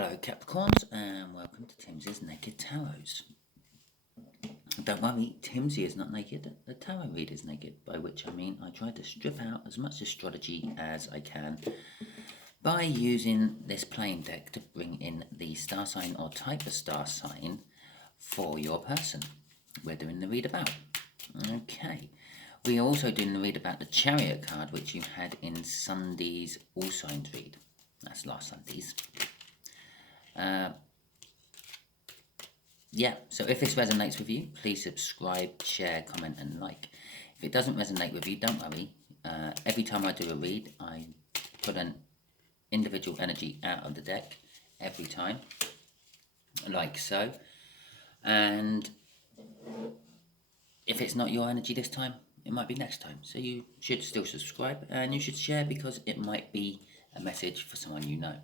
Hello Capricorns and welcome to Timsy's Naked Tarots. Don't worry, Timsy is not naked, the tarot reader is naked, by which I mean I try to strip out as much astrology as I can by using this playing deck to bring in the star sign or type of star sign for your person. We're doing the read about. Okay. We are also doing the read about the Chariot card, which you had in Sunday's All Signs read. That's last Sunday's. Yeah, so if this resonates with you, please subscribe, share, comment and like. If it doesn't resonate with you, don't worry. Every time I do a read, I put an individual energy out of the deck every time, like so. And if it's not your energy this time, it might be next time. So you should still subscribe and you should share because it might be a message for someone you know.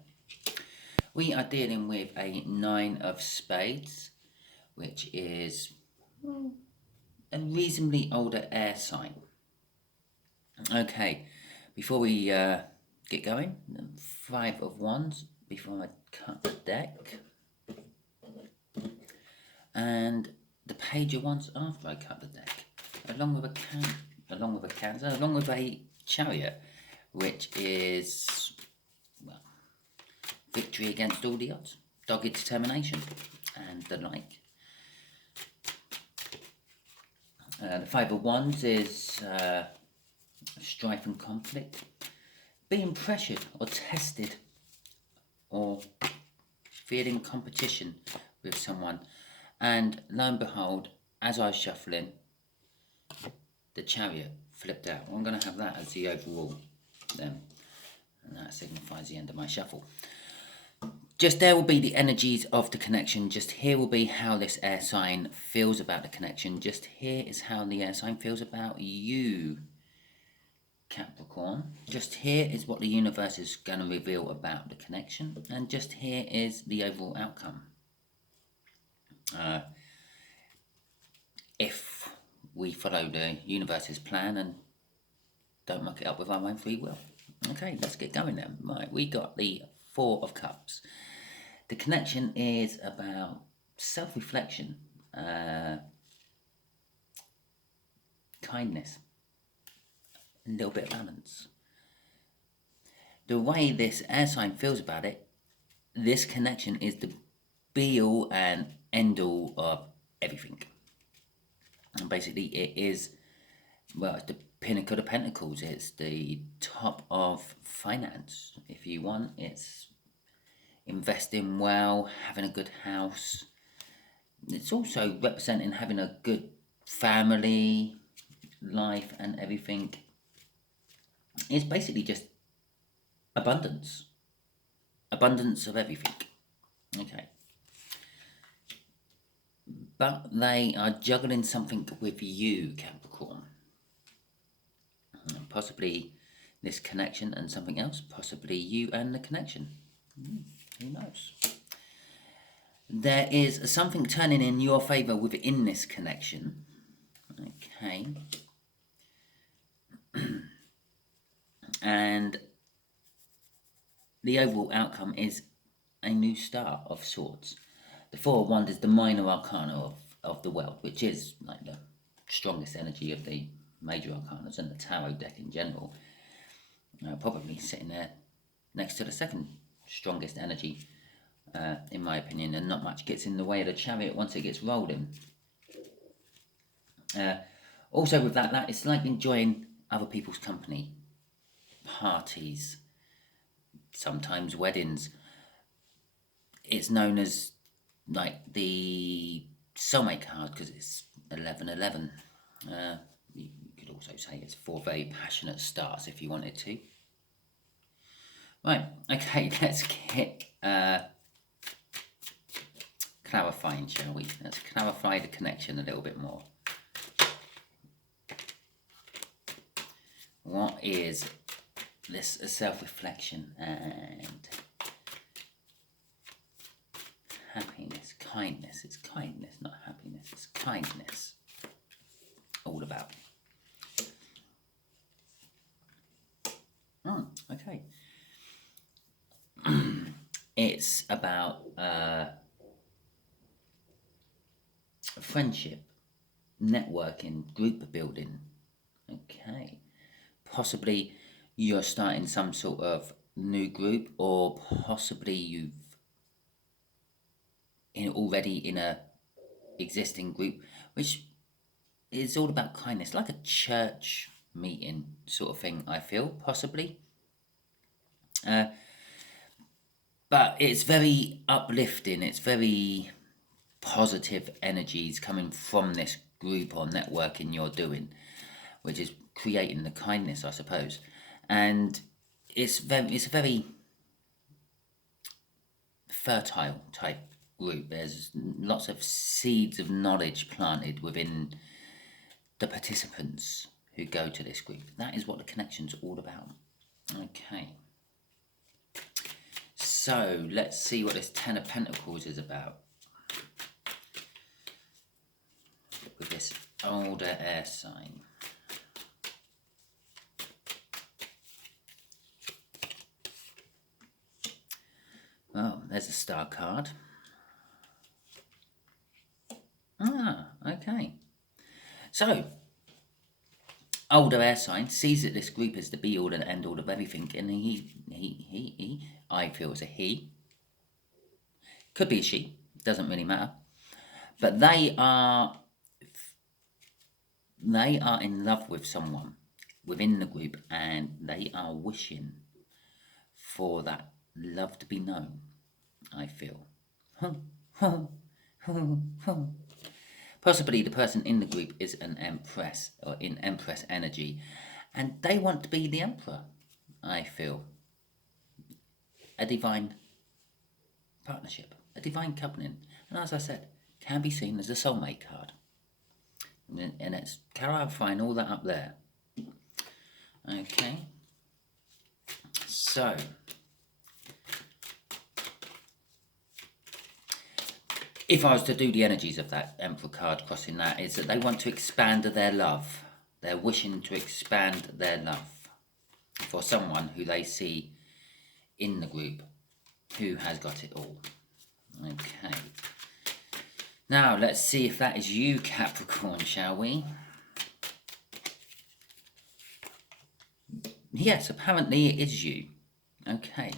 We are dealing with a 9 of spades, which is a reasonably older air sign. Okay, before we get going, 5 of wands before I cut the deck, and the page of wands after I cut the deck, along with a chariot, which is, well, victory against all the odds, dogged determination, and the like. The 5 of wands is strife and conflict, being pressured or tested, or feeling competition with someone. And lo and behold, as I was shuffling, the chariot flipped out. I'm going to have that as the overall then, and that signifies the end of my shuffle. Just there will be the energies of the connection. Just here will be how this air sign feels about the connection. Just here is how the air sign feels about you, Capricorn. Just here is what the universe is going to reveal about the connection. And just here is the overall outcome. If we follow the universe's plan and don't muck it up with our own free will. Okay, let's get going then. Right, we got the 4 of Cups. The connection is about self-reflection, kindness, a little bit of balance. The way this air sign feels about it, this connection is the be-all and end-all of everything. And basically it is, well, it's the pinnacle of pentacles. It's the top of finance. If you want, it's investing well, having a good house. It's also representing having a good family life and everything. It's basically just abundance of everything. Okay, but they are juggling something with you, Capricorn. Possibly this connection and something else, possibly you and the connection. Who knows? There is something turning in your favour within this connection. Okay. And the overall outcome is a new start of sorts. The 4 of Wands is the minor arcana of the world, which is like the strongest energy of the major arcanas and the tarot deck in general. Probably sitting there next to the second strongest energy, in my opinion, and not much gets in the way of the chariot once it gets rolled in. Also with that it's like enjoying other people's company, parties, sometimes weddings. It's known as like the soulmate card because it's 1111. You could also say it's 4 very passionate stars if you wanted to. Right, okay, let's get clarifying, shall we? Let's clarify the connection a little bit more. What is this self-reflection and happiness, kindness? It's kindness, not happiness. It's kindness all about. Okay. it's about friendship, networking, group building. Okay. Possibly you're starting some sort of new group, or possibly you've already in a existing group, which is all about kindness, like a church meeting sort of thing, I feel, possibly. But it's very uplifting, it's very positive energies coming from this group or networking you're doing, which is creating the kindness, I suppose. And it's a very fertile type group. There's lots of seeds of knowledge planted within the participants who go to this group. That is what the connection's all about. Okay. So let's see what this Ten of Pentacles is about. With this older air sign. Well, there's a star card. Ah, okay. So, older air sign sees that this group is the be all and end all of everything, and he, I feel is a he. Could be a she, doesn't really matter. But they are in love with someone within the group, and they are wishing for that love to be known, I feel. Possibly the person in the group is an empress, or in empress energy, and they want to be the emperor, I feel. A divine partnership, a divine covenant. And as I said, can be seen as a soulmate card. And it's clarifying all that up there. Okay. So, if I was to do the energies of that Emperor card crossing that, is that they want to expand their love. They're wishing to expand their love for someone who they see in the group who has got it all. Okay. Now, let's see if that is you, Capricorn, shall we? Yes, apparently it is you. Okay.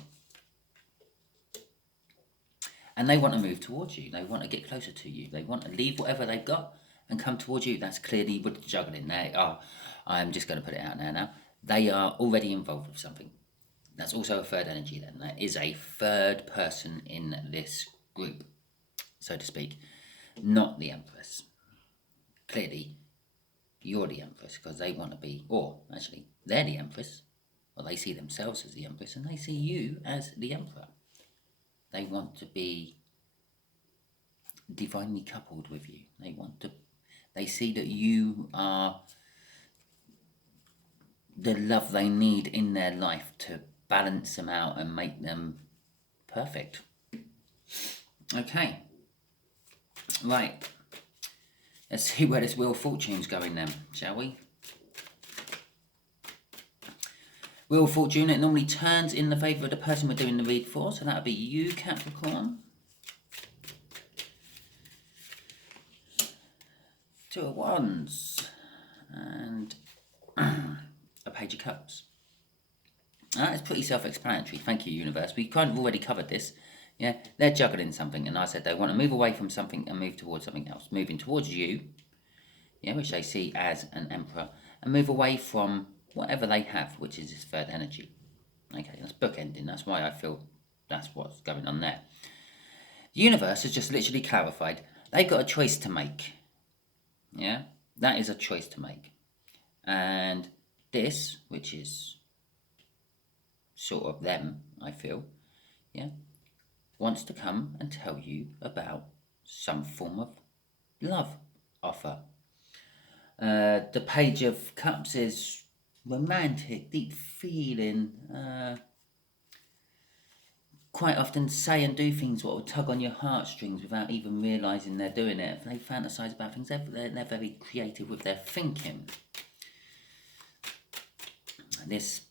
And they want to move towards you. They want to get closer to you. They want to leave whatever they've got and come towards you. That's clearly with the juggling. They are, I'm just going to put it out there now. They are already involved with something. That's also a third energy then. That is a third person in this group, so to speak. Not the Empress. Clearly, you're the Empress because they want to be, or actually, they're the Empress. Well, they see themselves as the Empress and they see you as the Emperor. They want to be divinely coupled with you. They see that you are the love they need in their life to balance them out and make them perfect. Okay. Right. Let's see where this Wheel of Fortune's going then, shall we? Wheel of Fortune, it normally turns in the favour of the person we're doing the read for, so that would be you, Capricorn. Two of Wands. And a Page of Cups. That is pretty self-explanatory. Thank you, Universe. We kind of already covered this. Yeah, they're juggling something, and I said they want to move away from something and move towards something else. Moving towards you, yeah, which they see as an emperor, and move away from whatever they have, which is this third energy. Okay, that's bookending. That's why I feel that's what's going on there. The universe has just literally clarified they've got a choice to make. Yeah, that is a choice to make. And this, which is sort of them, I feel, yeah, wants to come and tell you about some form of love offer. The Page of Cups is romantic, deep feeling. Quite often say and do things what will tug on your heartstrings without even realising they're doing it. They fantasise about things. They're very creative with their thinking. This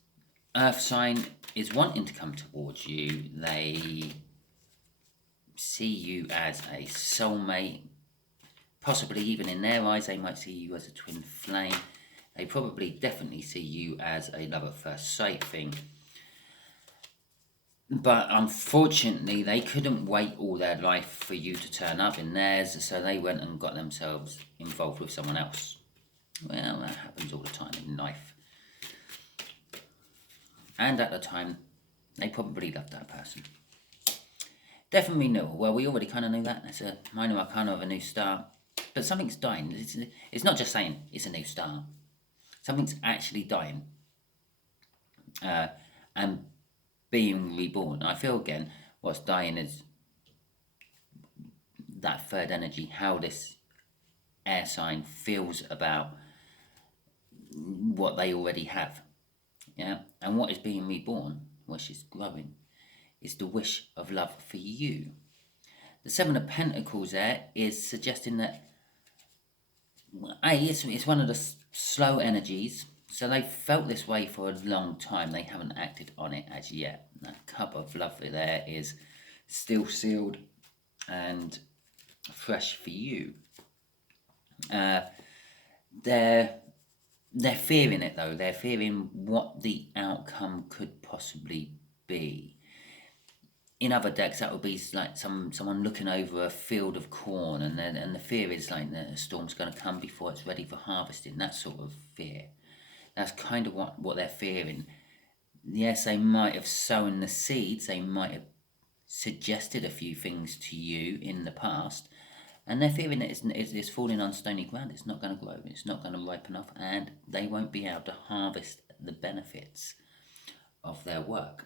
Earth sign is wanting to come towards you. They see you as a soulmate. Possibly even in their eyes, they might see you as a twin flame. They probably definitely see you as a love at first sight thing. But unfortunately, they couldn't wait all their life for you to turn up in theirs, so they went and got themselves involved with someone else. Well, that happens all the time in life. And at the time, they probably loved that person. Definitely knew. Well, we already kind of knew that. It's a minor arcana of a new start. But something's dying. It's not just saying it's a new start. Something's actually dying. And being reborn. I feel again, what's dying is that third energy, how this air sign feels about what they already have. Yeah, and what is being reborn, which is growing, is the wish of love for you. The Seven of Pentacles there is suggesting that it's one of the slow energies, so they've felt this way for a long time. They haven't acted on it as yet. That cup of love there is still sealed and fresh for you. They're fearing it though. They're fearing what the outcome could possibly be. In other decks, that would be like someone looking over a field of corn, and the fear is like the storm's going to come before it's ready for harvesting. That sort of fear. That's kind of what they're fearing. Yes, they might have sown the seeds. They might have suggested a few things to you in the past, and they're fearing that it's falling on stony ground. It's not going to grow. It's not going to ripen up, and they won't be able to harvest the benefits of their work.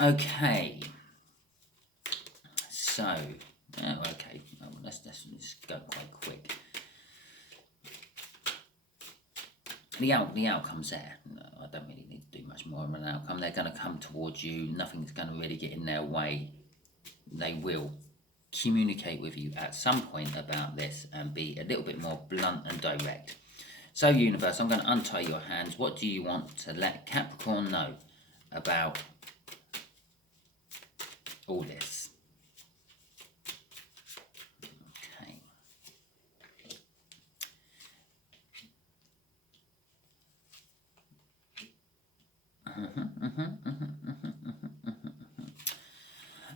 Okay. So, okay, let's go quite quick. The outcome's there. No, I don't really need to do much more of an outcome. They're going to come towards you. Nothing's going to really get in their way. They will communicate with you at some point about this and be a little bit more blunt and direct. So, universe, I'm going to untie your hands. What do you want to let Capricorn know about all this?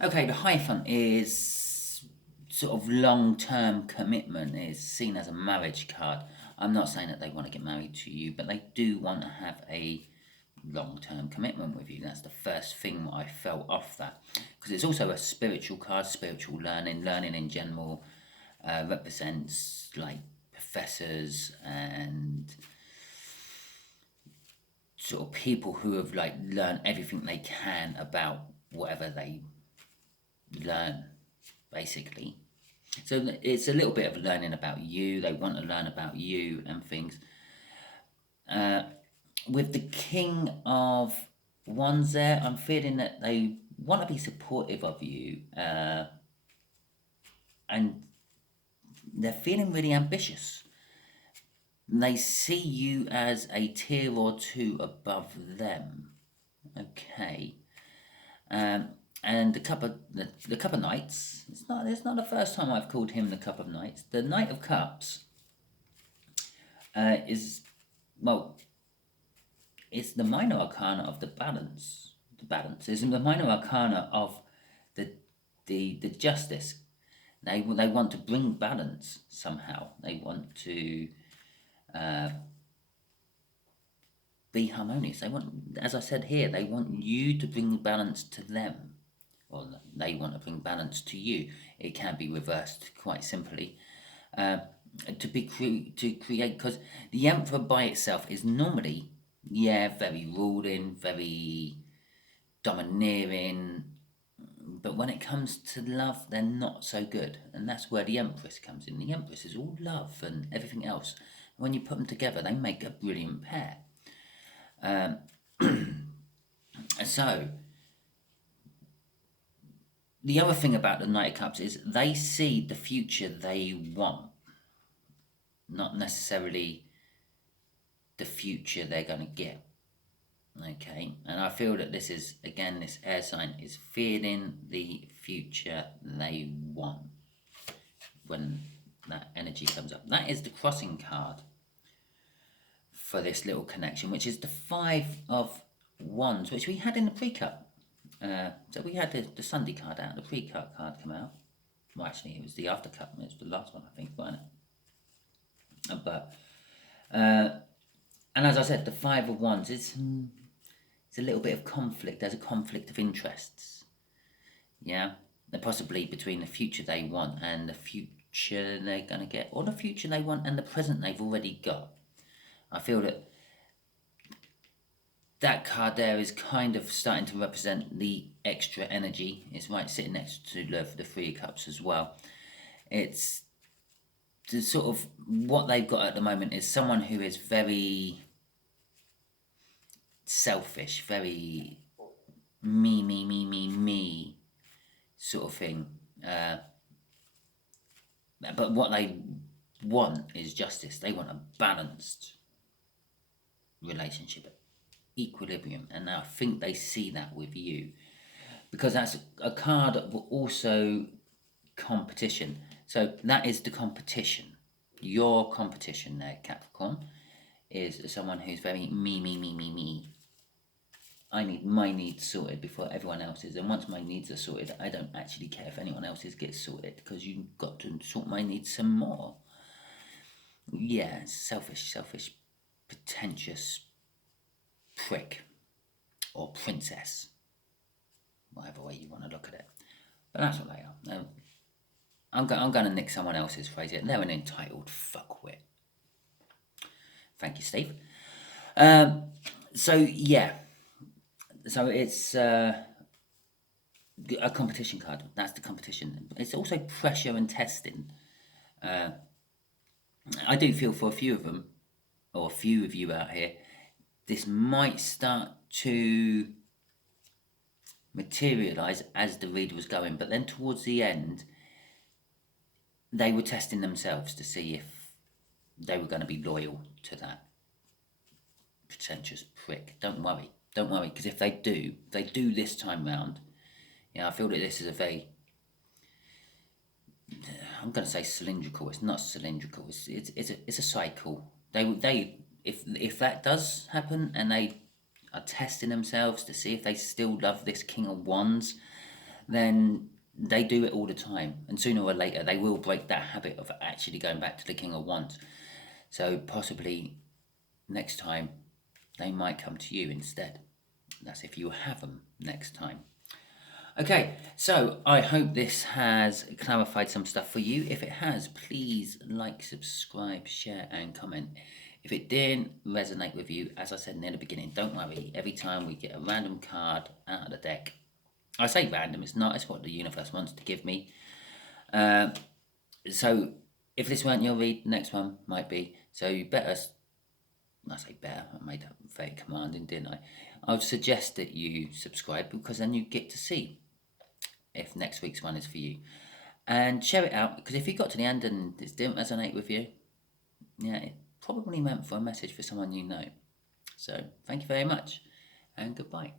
Okay, the Hierophant is sort of long-term commitment. It's seen as a marriage card. I'm not saying that they want to get married to you, but they do want to have a long-term commitment with you. That's the first thing I felt off that. Because it's also a spiritual card, spiritual learning in general, represents like professors and sort of people who have like learned everything they can about whatever they learn, basically. So it's a little bit of learning about you. They want to learn about you and things. With the King of Wands there, I'm feeling that they want to be supportive of you, and they're feeling really ambitious. They see you as a tier or two above them. Okay. And the Cup of Knights. It's not the first time I've called him the Cup of Knights. The Knight of Cups is, well, it's the minor arcana of the balance. The balance is the minor arcana of the justice. They want to bring balance somehow. They want to be harmonious. They want, as I said here, they want you to bring balance to them. Or they want to bring balance to you. It can be reversed quite simply. To create, because the Emperor by itself is normally, very ruling, very domineering, but when it comes to love, they're not so good, and that's where the Empress comes in. The Empress is all love and everything else. When you put them together, they make a brilliant pair. So, the other thing about the Knight of Cups is they see the future they want, not necessarily the future they're going to get. Okay, and I feel that this is, again, this air sign is feeling the future they want when that energy comes up. That is the crossing card for this little connection, which is the 5 of Wands, which we had in the pre-cut. So we had the Sunday card out, the pre-cut card come out. Well, actually, it was the after-cut, it was the last one, I think, wasn't it? And as I said, the 5 of Wands is it's a little bit of conflict. There's a conflict of interests. Yeah, and possibly between the future they want and the future they're going to get, or the future they want and the present they've already got. I feel that card there is kind of starting to represent the extra energy. It's right sitting next to the 3 of Cups as well. It's the sort of what they've got at the moment is someone who is very selfish, very me sort of thing. But what they want is justice. They want a balanced relationship, equilibrium, and I think they see that with you, because that's a card of also competition. So that is the competition. Your competition there, Capricorn, is someone who's very me. I need my needs sorted before everyone else's, and once my needs are sorted, I don't actually care if anyone else's gets sorted, because you've got to sort my needs some more. Yeah, selfish, pretentious prick or princess, whatever way you want to look at it. But that's what they are. I'm going to nick someone else's phrase here. They're an entitled fuckwit. Thank you, Steve. So yeah, so it's a competition card. That's the competition. It's also pressure and testing. I do feel for a few of them, or a few of you out here, this might start to materialize as the read was going, but then towards the end, they were testing themselves to see if they were going to be loyal to that pretentious prick. Don't worry, because if they do this time round, I feel that this is a very, I'm going to say cylindrical. It's not cylindrical. It's a cycle. If that does happen and they are testing themselves to see if they still love this King of Wands, then they do it all the time, and sooner or later they will break that habit of actually going back to the King of Wands. So possibly next time they might come to you instead. That's if you have them next time. Okay, so I hope this has clarified some stuff for you. If it has, please like, subscribe, share and comment. If it didn't resonate with you, as I said near the beginning, don't worry. Every time we get a random card out of the deck, I say random, it's not, it's what the universe wants to give me. So if this weren't your read, the next one might be. So you better, I say better, I made that very commanding, didn't I? I would suggest that you subscribe, because then you get to see if next week's one is for you. And share it out, because if you got to the end and it didn't resonate with you, it probably meant for a message for someone you know. So thank you very much, and goodbye.